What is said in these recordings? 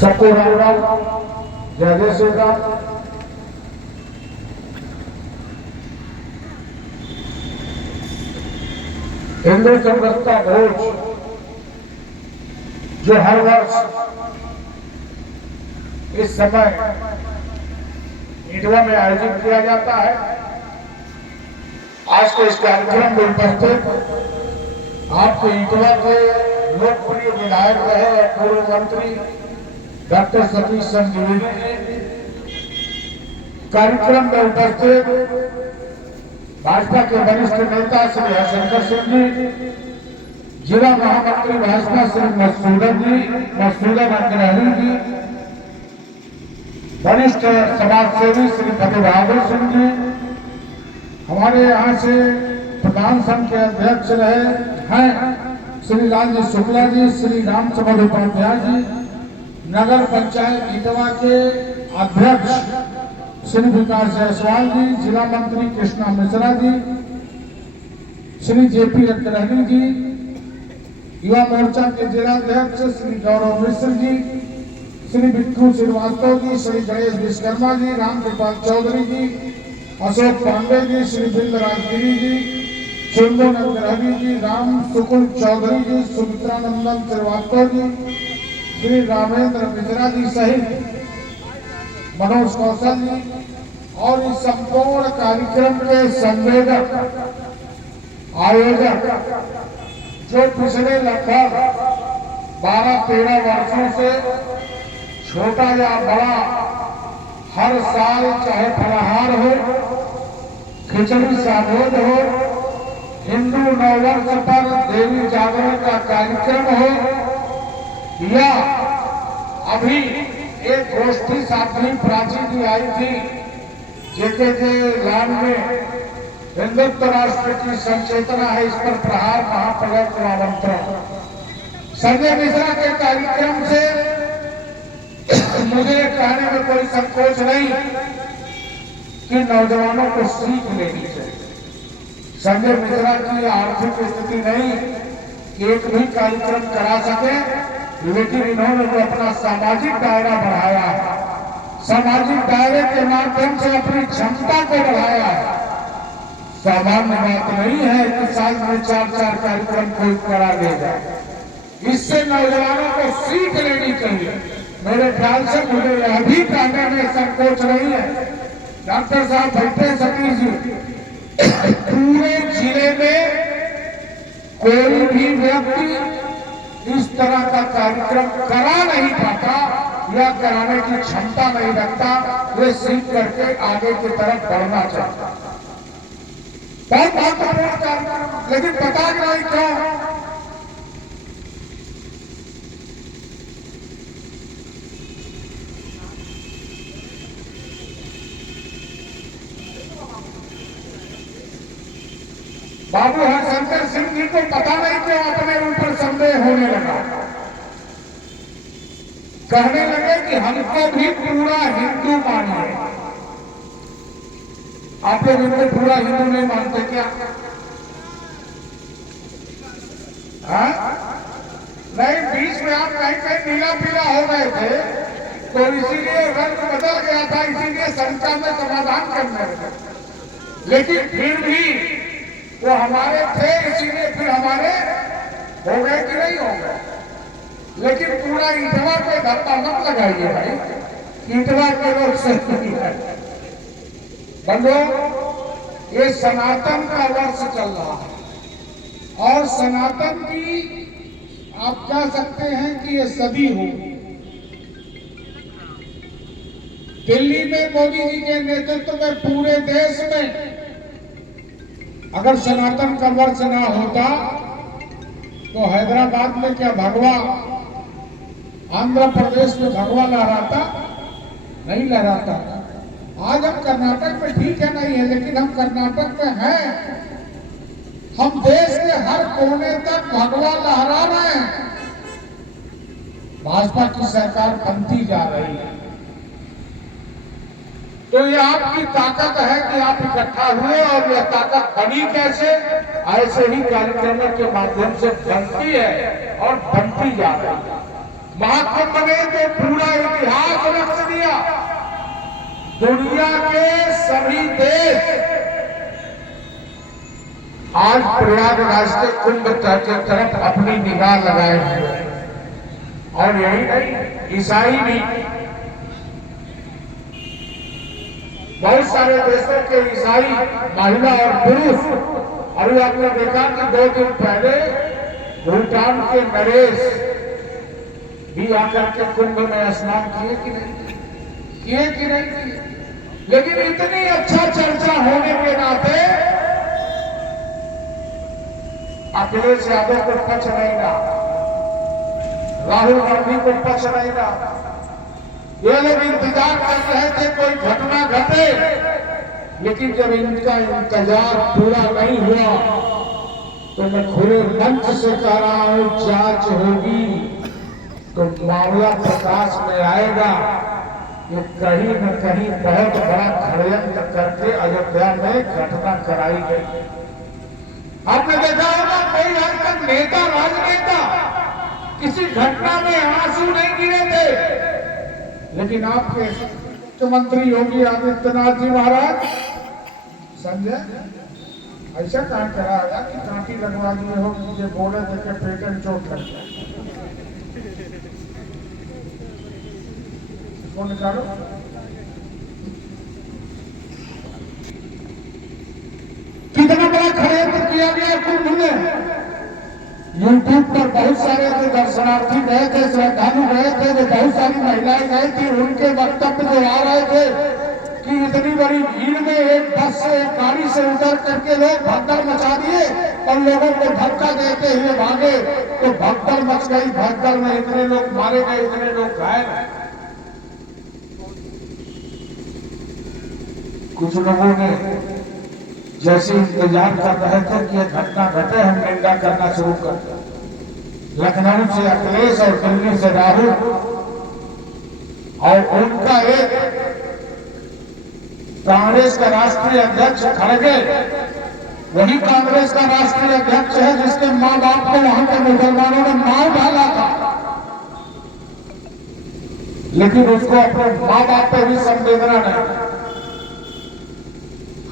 सबको राम राम, जय जय श्री राम। हिंदू संघर्ष का घोष जो हर वर्ष इस समय ईटवा में आयोजित किया जाता है, आज के इस कार्यक्रम में उपस्थित आपके ईटवा के लोकप्रिय विधायक रहे और पूर्व मंत्री डॉक्टर सतीश चंद्र द्विवेदी जी, कार्यक्रम में उपस्थित भाजपा के वरिष्ठ नेता श्री हरशंकर सिंह जी, जिला महामंत्री भाजपा श्री मसूदन अग्रहरी जी, वरिष्ठ समाज सेवी श्री फतेह बहादुर सिंह जी, हमारे यहाँ से प्रधान संघ के अध्यक्ष रहे हैं श्री लालजी शुक्ला जी, श्री रामचंद्र उपाध्याय जी, नगर पंचायत ईटवा के अध्यक्ष श्री विकास जायसवाल जी, जिला मंत्री कृष्णा मिश्रा जी, श्री जेपी अग्रहरी जी, युवा मोर्चा के जिलाध्यक्ष श्री गौरव मिश्र जी, श्री बिट्टू श्रीवास्तव जी, श्री गणेश विश्वकर्मा जी, राम कृपाल चौधरी जी, अशोक पांडे जी, श्री बिंद राजगिरी जी, चंदन अग्रहरी जी, राम सुकुल चौधरी जी, सुमित्रानंदन श्रीवास्तव जी, श्री रामेंद्र मिश्रा जी सहित मनोज कौशल जी और इस संपूर्ण कार्यक्रम के संवेदक आयोजक जो पिछले लगभग 12-13 वर्षों से छोटा या बड़ा हर साल चाहे फलाहार हो, खिचड़ी सामोद हो, हिंदू नववर्ष पर देवी जागरण का कार्यक्रम हो या अभी एक गोष्ठी साध्वी प्राची जी आई थी जेके लैंड में हिंदुत्व राष्ट्र की संचेतना है, इस पर प्रहार महाप्रलय को आमंत्रण। संजय मिश्रा के कार्यक्रम से मुझे कहने में कोई संकोच नहीं कि नौजवानों को सीख लेनी चाहिए। संजय मिश्रा की आर्थिक स्थिति नहीं कि एक भी कार्यक्रम करा सके, लेकिन इन्होंने तो अपना सामाजिक दायरा बढ़ाया है, सामाजिक दायरे के माध्यम से अपनी क्षमता को बढ़ाया है। सामान्य बात नहीं है कि साल में 4-4 कार्यक्रम कोई करा देगा। इससे नौजवानों को सीख लेनी चाहिए। मेरे ख्याल से मुझे यह भी कहने में संकोच नहीं है, डॉक्टर साहब बैठे सतीश जी, पूरे जिले में कोई भी व्यक्ति इस तरह का कार्यक्रम करा नहीं पाता या कराने की क्षमता नहीं रखता। वे सीख करके आगे की तरफ बढ़ना चाहता। बहुत महत्वपूर्ण कार्यक्रम, लेकिन पता नहीं क्यों बाबू हरशंकर सिंह जी को पता नहीं क्यों अपने ऊपर संदेह होने लगा। कहने लगे कि हमको भी पूरा हिंदू मानिए। आप लोग इनको पूरा हिंदू नहीं मानते क्या? हाँ? नहीं, बीच में आप कहीं कहीं नीला पीला हो गए थे तो इसीलिए रंग बदल गया था, इसीलिए शंका में समाधान करने लगे। लेकिन फिर भी वो हमारे थे, इसीलिए फिर हमारे हो गए कि नहीं हो गए। लेकिन पूरा ईटवा पे धक्का मत लगाइए भाई, ईटवा के लोग सही है। बंधुओं, ये सनातन का वर्ष चल रहा है और सनातन की आप कह सकते हैं कि ये सदी हो। दिल्ली में मोदी जी के नेतृत्व में पूरे देश में अगर सनातन का वर्ष ना होता तो हैदराबाद में क्या भगवा, आंध्र प्रदेश में भगवा लहराता? नहीं लहराता। आज हम कर्नाटक में ठीक है नहीं है, लेकिन हम कर्नाटक में हैं, हम देश के हर कोने तक भगवा लहरा रहे हैं। भाजपा की सरकार बनती जा रही है तो ये आपकी ताकत है कि आप इकट्ठा हुए और यह ताकत बनी कैसे? ऐसे ही कार्यक्रमों के माध्यम से बनती है और बनती जा रही है। महाकुंभ ने तो पूरा इतिहास रच दिया। दुनिया के सभी देश आज प्रयागराज के कुंभ के तरफ अपनी निगाह लगाए हुए हैं। और यही नहीं, ईसाई भी, बहुत सारे देशों के ईसाई महिला और पुरुष, अभी आपने देखा कि 2 दिन पहले भूटान के नरेश भी आकर के कुंभ में स्नान किए कि नहीं किए। लेकिन इतनी अच्छा चर्चा होने के नाते अखिलेश यादव को पच नहीं रहा, राहुल गांधी को पच नहीं रहा। ये लोग इंतजार कर रहे थे कोई घटना घटे, लेकिन जब इनका इंतजार पूरा नहीं हुआ तो मैं खुले मंच से कह रहा हूं, जांच होगी तो मामला प्रकाश में आएगा कि कहीं न कहीं बहुत बड़ा षड्यंत्र करके अयोध्या में घटना कराई गई। आपने देखा होगा कोई आज तक नेता, राजनेता किसी घटना में आंसू नहीं गिरे थे, लेकिन आपके मुख्यमंत्री योगी आदित्यनाथ जी महाराज संजय ऐसा कहा कराया कि कांटी लगवा दिए हो, मुझे बोले थे कि पेट में चोट लग जाए, इसको निकालो। कितना बड़ा षड्यंत्र किया गया कुंभ में। यूट्यूब पर बहुत सारे जो दर्शनार्थी गए थे, श्रद्धालु गए थे, जो बहुत सारी महिलाएं गई थी, उनके वक्तव्य जो आ रहे थे कि इतनी बड़ी भीड़ में एक बस से, एक गाड़ी से उतर करके लोग भगदड़ मचा दिए और लोगों को धक्का देते हुए भागे, तो भगदड़ मच गई। भगदड़ में इतने लोग मारे गए, इतने लोग घायल। कुछ लोगों ने जैसे इंतजार कर रहे थे कि यह घटना घटे, हम निंदा करना शुरू कर दिया। लखनऊ से अखिलेश और दिल्ली से राहुल और उनका एक कांग्रेस का राष्ट्रीय अध्यक्ष खड़गे, वही कांग्रेस का राष्ट्रीय अध्यक्ष है जिसके मां बाप को वहां के मुसलमानों ने मार डाला था, लेकिन उसको अपने मां बाप पर भी संवेदना नहीं।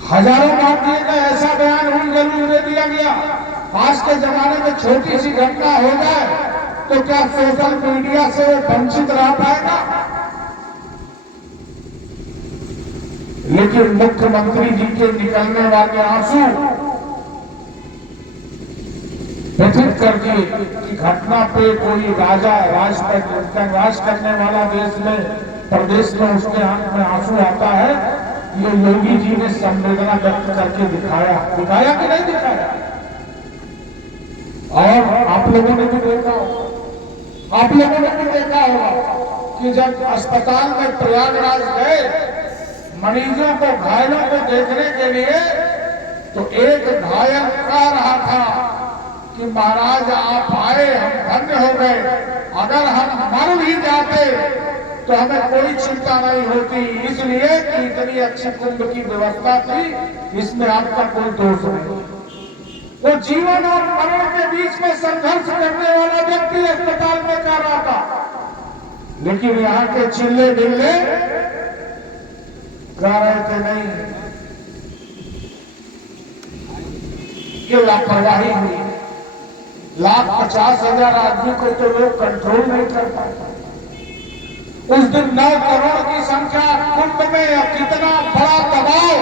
हजारों बार दिए गए, ऐसा बयान उन जरूर दे दिया गया। आज के जमाने में छोटी सी घटना हो जाए तो क्या सोशल मीडिया से वो वंचित रह पाएगा? लेकिन मुख्यमंत्री जी के निकलने वाले आंसू व्यथित कर दिए कि घटना पे कोई राजा राज करने वाला देश में, प्रदेश में उसके आंख में आंसू आता है। ये योगी जी ने संवेदना व्यक्त करके दिखाया कि नहीं दिखाया? और आप लोगों ने भी देखा होगा कि जब अस्पताल में प्रयागराज गए मरीजों को, घायलों को देखने के लिए, तो एक घायल कह रहा था कि महाराज आप आए, हम धन्य हो गए, अगर हम मर भी जाते तो हमें कोई चिंता नहीं होती, इसलिए कि इतनी अच्छी कुंभ की व्यवस्था थी, इसमें आपका कोई दोष नहीं। वो जीवन और मरण के बीच में संघर्ष करने वाला व्यक्ति अस्पताल में कर रहा था, लेकिन यहाँ के चिल्ले डिल्ले कह रहे थे नहीं, ये लापरवाही हुई। 1,50,000 आदमी को तो लोग कंट्रोल नहीं कर पाते। उस दिन 9 करोड़ की संख्या कुंभ में, कितना बड़ा दबाव।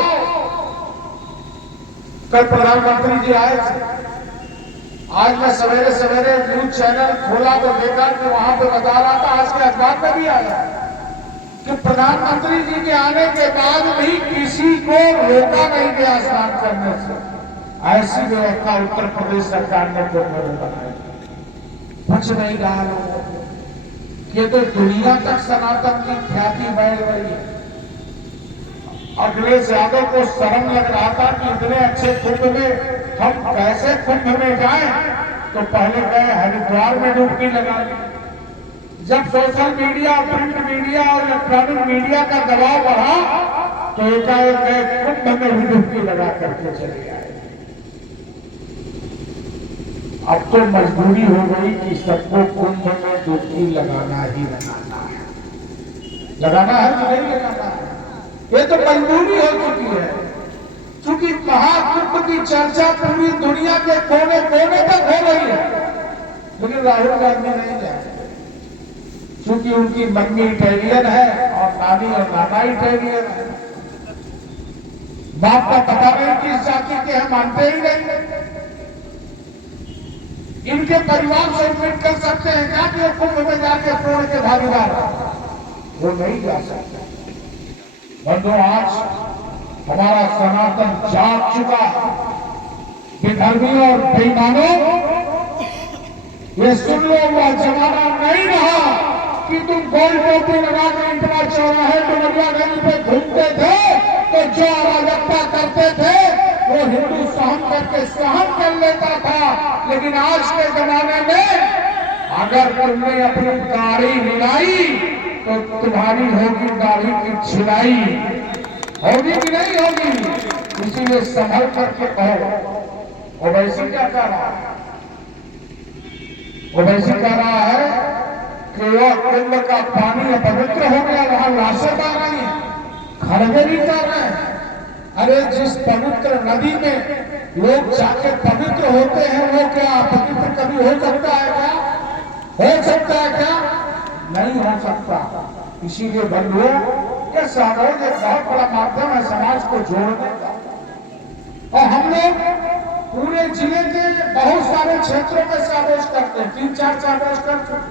कल प्रधानमंत्री जी आए थे, आज मैं सवेरे सवेरे न्यूज चैनल खोला तो देखा कि वहां पे बता रहा था, आज के अखबार में भी आया कि प्रधानमंत्री जी के आने के बाद भी किसी को रोका नहीं गया स्नान करने से। ऐसी व्यवस्था उत्तर प्रदेश सरकार ने कुंभ में बनाई। कुछ नहीं रहा लोगों को, ये तो दुनिया तक सनातन की ख्याति बढ़ रही है। अखिलेश यादव को शर्म लग रहा था कि इतने अच्छे कुंभ में हम कैसे कुंभ में जाएं, तो पहले गए हरिद्वार में डुबकी लगा दी। जब सोशल मीडिया, प्रिंट मीडिया और इलेक्ट्रॉनिक मीडिया का दबाव बढ़ा तो एकाएक गए कुंभ में भी डुबकी लगा करके चले आए। अब तो मजबूरी हो गई कि सबको कुंभ में डुबकी लगाना ही लगाना है। लगाना है कि नहीं लगाना है, ये तो मजबूरी हो चुकी है। क्योंकि महाकुंभ की चर्चा पूरी दुनिया के कोने कोने तक हो रही है, लेकिन राहुल गांधी नहीं जाए, क्योंकि उनकी मम्मी इटालियन है और नानी और नाना इटालियन है। बाप का पता नहीं किस जाति के हैं, मानते ही नहीं। इनके परिवार से उम्मीद कर सकते हैं क्या कि वो कुंभ में जाके पूर्ण के भागीदार? वो नहीं जा सकते। बंधु, आज हमारा सनातन जाग चुका है। विधर्मियों और बेईमानों, ये सुन लो, वह जमाना नहीं रहा कि तुम गोल टोपी लगा के इतना चौराहे डुमरिया गली पे घूमते थे तो जो अराजकता करते थे वो हिंदू सहन करके सहन कर लेता था। लेकिन आज के जमाने में अगर तुमने अपनी दाढ़ी हिलाई तो तुम्हारी होगी दाढ़ी की छिलाई। होगी कि नहीं होगी? इसीलिए संभल करके कहो। ओवैसी क्या कह रहा है? ओवैसी कह रहा है कि वह कुंभ का पानी अपवित्र हो गया, वहां लाशें बह रही हैं, खड़गे भी कर रहे हैं। अरे जिस पवित्र नदी में लोग जाके पवित्र होते हैं वो क्या अपवित्र कभी हो सकता है क्या? हो सकता है क्या? नहीं हो सकता। इसीलिए बंधुओं, ये सहयोग एक बहुत बड़ा माध्यम है समाज को जोड़ने का। और हम लोग पूरे जिले के बहुत सारे क्षेत्रों में समावेश करते हैं, 3-4 समावेश करते हैं।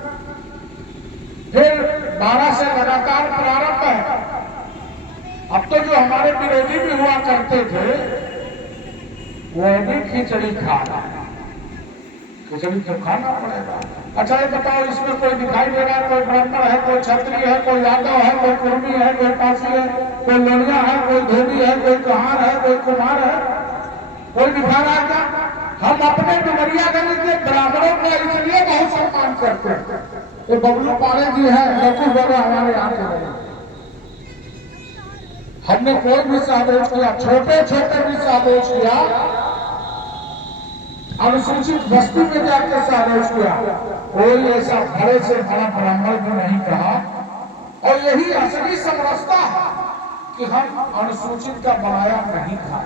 फिर 12 से लगातार प्रारंभ है। अब तो जो हमारे विरोधी भी हुआ करते थे वो भी खिचड़ी खा रहा है। खिचड़ी तो खाना पड़ेगा। अच्छा ये बताओ, इसमें कोई दिखाई दे रहा है? कोई ब्राह्मण है, कोई क्षत्रिय है, कोई यादव है, कोई कुर्मी है, कोई पासी है, कोई लोनिया है, कोई धोबी है, कोई कहार है, कोई कुमार है? कोई दिखा रहा है क्या? हम अपने डुमरिया गली के ब्राह्मणों का इसलिए बहुत सम्मान करते हैं। ये बबलू पाले जी है, लकू बाबा हमारे यहाँ के रहे। हमने कोई भी समावेश किया, छोटे छोटे भी समावेश किया, अनुसूचित बस्ती में जाकर समावेश किया, कोई ऐसा बड़े से बड़ा ब्राह्मण भी नहीं कहा। और यही असली समरसता है कि हम अनुसूचित का बनाया नहीं था।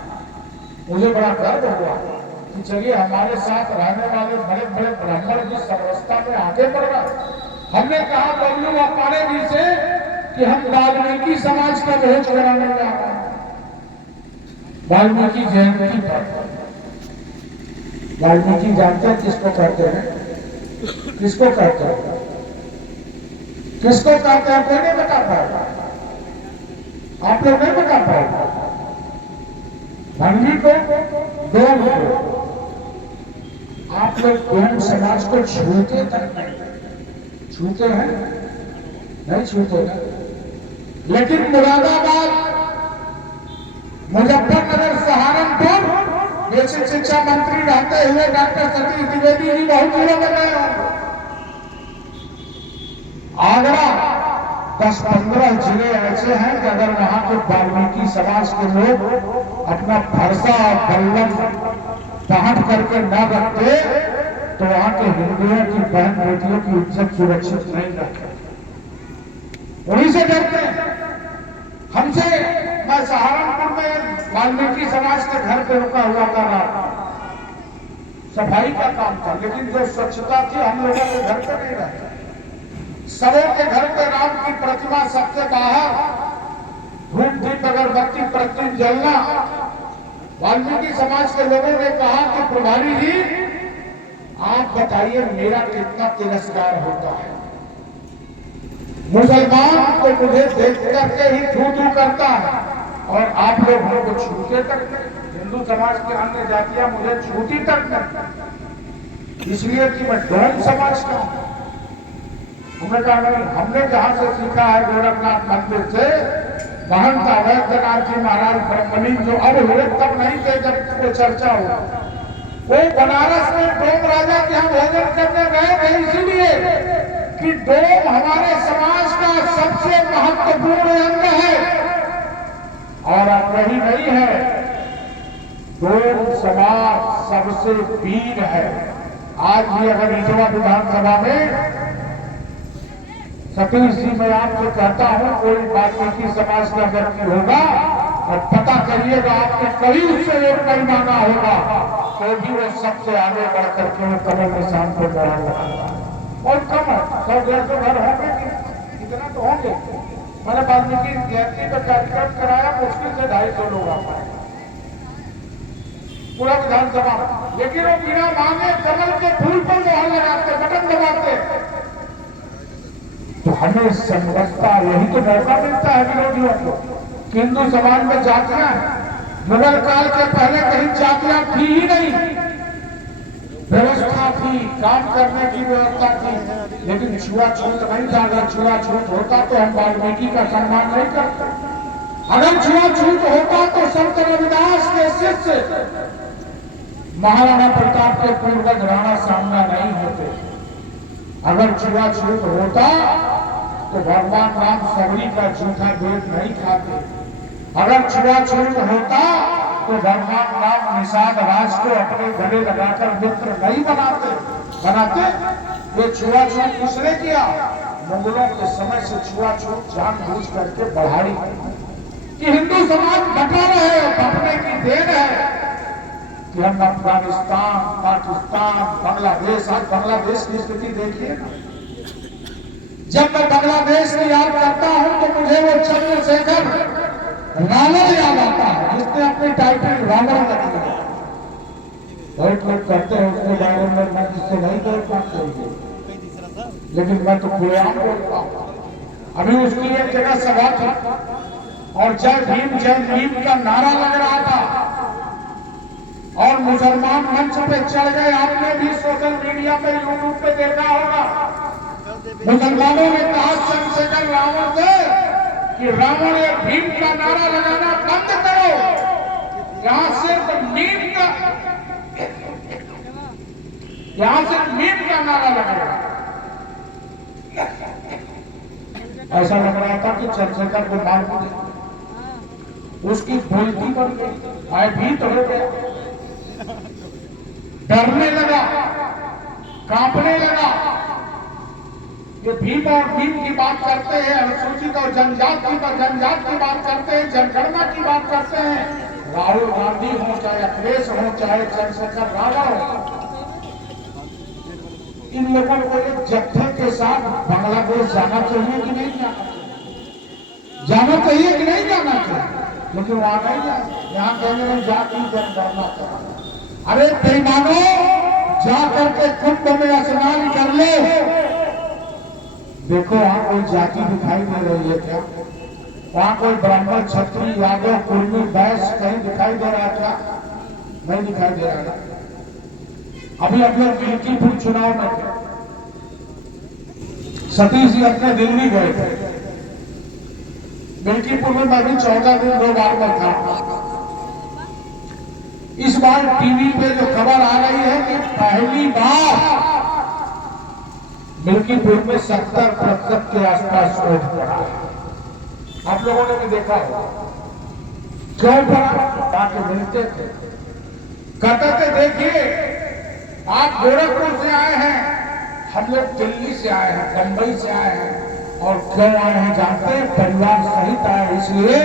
मुझे बड़ा गर्व हुआ कि चलिए हमारे साथ रहने वाले बड़े बड़े ब्राह्मण भी समरसता में आगे बढ़ रहे। हमने कहा बबलू अपारे जी से कि हम वाल्मीकि समाज का भोज कराने जा रहे हैं वाल्मीकि जयंती पर। वाल्मीकि जानते हैं किसको कहते हैं? किसको कहते हैं? किसको कहते हैं? कोई नहीं बता पाएगा। आप लोग नहीं बता पाएगा। भंगी को, डोम को। आप लोग डोम समाज को छूते तक नहीं। छूते हैं? नहीं छूते ना। लेकिन मुरादाबाद, मुजफ्फरनगर, सहारनपुर बेसिक शिक्षा मंत्री रहते हुए डॉक्टर सतीश द्विवेदी जी बहुत जिलों में गए होंगे। आगरा 10-15 जिले ऐसे हैं कि अगर वहां के वाल्मीकि समाज के लोग अपना फरसा और बल्लम पहट करके न रखते तो वहां के हिंदुओं की बहन बेटियों की इज्जत सुरक्षित नहीं रखते। उन्हीं से डरते हैं। हमसे, मैं सहारनपुर में वाल्मीकि समाज के घर पे रुका हुआ कर रहा था, सफाई का काम था, लेकिन जो स्वच्छता थी हम लोगों के घर पे नहीं रहती। सबों के घर पे राम की प्रतिमा सबसे बाहर, धूप दीप अगरबत्ती प्रतिदिन जलना। वाल्मीकि समाज के लोगों ने कहा कि प्रभारी जी आप बताइए मेरा कितना तिरस्कार होता है। मुसलमान तो मुझे देख करके ही थू करता है और आप लोग हमको छूते तक नहीं। हिंदू समाज की अन्य जातियां मुझे छूती तक नहीं, इसलिए कि मैं डोम समाज का हूं। हमने कहा नहीं, हमने जहां से सीखा है गोरखनाथ मंदिर से, महंत वैद्यनाथ जी महाराज ब्रह्मलीन जो अब हुए तब नहीं थे जब वो चर्चा हुआ। वो बनारस में डोम राजा के हम भोजन करने गए थे इसीलिए कि डोम हमारे समाज का सबसे महत्वपूर्ण अंग है। और अब वही नहीं है, डोम समाज सबसे वीर है। आज भी अगर इटवा विधानसभा में सतीश जी, मैं आपसे कहता हूं, कोई वाल्मीकि समाज का व्यक्ति होगा और पता करिएगा आपने कभी उससे वोट नहीं मांगा होगा, तो भी वो सबसे आगे बढ़ करके वो कमल निशान पे मोहर लगाएगा। बहुत कम है, 100-150 घर होंगे, इतना तो होंगे। मैंने वाल्मीकि जयंती का कार्यक्रम कराया, मुश्किल से 250 लोग आ पाए पूरा विधानसभा, लेकिन वो बिना मांगे कमल के फूल पर मोहर लगाते, बटन दबाते। तो हमें समझता, यही तो मौका मिलता है विरोधियों को। हिंदू समाज में जातियां हैं, मुगल काल के पहले कहीं जातियां थी ही नहीं, व्यवस्था थी, काम करने की व्यवस्था थी, लेकिन छुआछूत नहीं था। अगर छुआछूत होता तो हम वाल्मीकि का सम्मान नहीं करते। अगर छुआछूत होता तो संत रविदास के शिष्य महाराणा प्रताप के पूर्वज राणा सामना नहीं होते। अगर छुआछूत होता तो भगवान राम सबरी का जूठा दूध नहीं खाते। अगर छुआछूत होता तो भगवान राम निषाद राज को अपने गले लगाकर मित्र नहीं बनाते। ये छुआछूत किसने किया? मुगलों के समय से छुआछूत जानबूझ करके बढ़ाई कि हिंदू समाज बटा रहे, बटने की देन है कि हम अफगानिस्तान, पाकिस्तान, बांग्लादेश, आज बांग्लादेश की स्थिति देखिए ना। जब मैं बांग्लादेश की याद करता हूं तो मुझे वो चंद्रशेखर रावण याद आता है, जिसने अपनी टाइटल रावण रख दिया। बहुत लोग कहते हैं उसके बारे में मैं जिससे नहीं बोल पाते, लेकिन मैं तो खुलेआम बोलता हूं। अभी उसकी एक जगह सभा थी और जय भीम का नारा लग रहा था और मुसलमान मंच पे चढ़ गए। आपने भी सोशल मीडिया पे, यूट्यूब पे देखा होगा। मुसलमानों ने कहा चंद्रशेखर रावण से कि रावण या भीम का नारा लगाना बंद करो, यहां सिर्फ मीम का नारा लगेगा। ऐसा लग रहा था कि चंद्रशेखर को मार दिया, उसकी बोलती बन गई, भयभीत हो गया, डरने लगा, कांपने लगा। ये भीम और भीम की बात करते हैं, अनुसूचित और जनजात की बात करते हैं, जनगणना की बात करते हैं। राहुल गांधी हो, चाहे अखिलेश हो, चाहे चंद्रशेखर रावण हो, इन लोगों को एक जत्थे के साथ बांग्लादेश जाना चाहिए कि नहीं जाना चाहिए कि नहीं जाना चाहिए? लेकिन वहां नहीं जाए, यहाँ कहने में जाति जनगणना करना। अरे बेईमानो, जा करके कुंभ में स्नान कर लो, देखो वहां कोई जाति दिखाई दे रही है क्या? वहां कोई ब्राह्मण, क्षत्रिय, यादव, कुर्मी, वैश्य कहीं दिखाई दे रहा है क्या? नहीं दिखाई दे रहा है। अभी हम लोग मिल्कीपुर चुनाव में थे, सतीश जी अपने दिल्ली गए थे। मिल्कीपुर में मैं भी 14 दिन 2 बार में था। इस बार टीवी पे जो खबर आ रही है कि पहली बार मिल्कीपुर में 70% के आसपास वोट पड़ा है। आप लोगों ने भी देखा होगा। क्यों पड़ा? ताकि मिलते थे, कहते थे देखिए आप गोरखपुर से आए हैं, हम लोग दिल्ली से आए हैं, बंबई से आए हैं, और क्यों आए हैं जानते हैं? परिवार सहित आए, इसलिए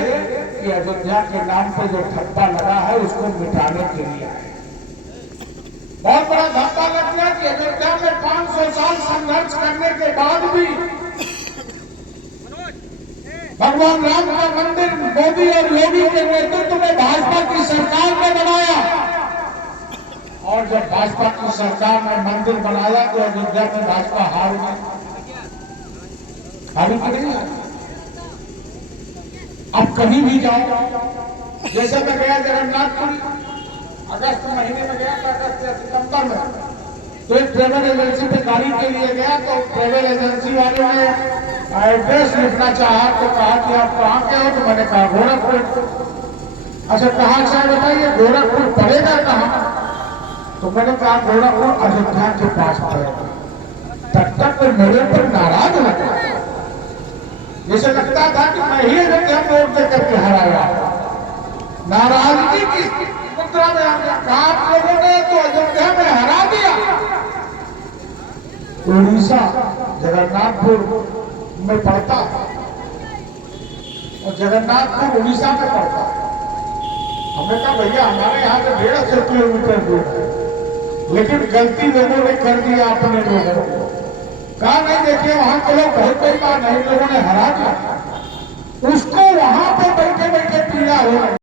कि अयोध्या के नाम पे जो ठप्पा लगा है उसको मिटाने के लिए आए। बहुत बड़ा धप्पा लग गया कि अयोध्या में 500 साल संघर्ष करने के बाद भी भगवान राम का मंदिर मोदी और योगी के नेतृत्व में भाजपा की सरकार ने बनाया, और जब भाजपा की सरकार ने मंदिर बनाया तो अयोध्या में भाजपा हार गई। हारी कि नहीं? अब कहीं भी जाओ, जैसे मैं गया जगन्नाथपुरी, अगस्त महीने में गया था, अगस्त या सितंबर में, तो एक ट्रेवल एजेंसी पे गाड़ी के लिए गया, तो ट्रेवल एजेंसी वालों ने एड्रेस लिखना चाहा तो कहा कि आप कहाँ के हो? तो मैंने कहा गोरखपुर। अच्छा कहाँ से बताइए, गोरखपुर पड़ेगा कहाँ? तो मैंने कहा गोरखपुर अयोध्या के पास पड़ेगा। तब तक वो मेरे पर नाराज लगा, जैसे लगता था कि मैं ही अयोध्या में वोट देकर के हराया। नाराजगी की मुद्रा में हमने कहा आप लोगों ने तो अयोध्या में हरा दिया। उड़ीसा, जगन्नाथपुर, में पड़ता है और जगन्नाथपुर उड़ीसा में पड़ता है। हमने कहा भैया हमारे यहाँ से 150 किलोमीटर दूर है, लेकिन गलती लोगों ने कर दिया अपने लोगों को। कहा नहीं देखिए वहां के लोग बहुत बड़ी बात नहीं, लोगों ने हरा दिया उसको, वहां पे बैठे बैठे पीड़ा हो रही।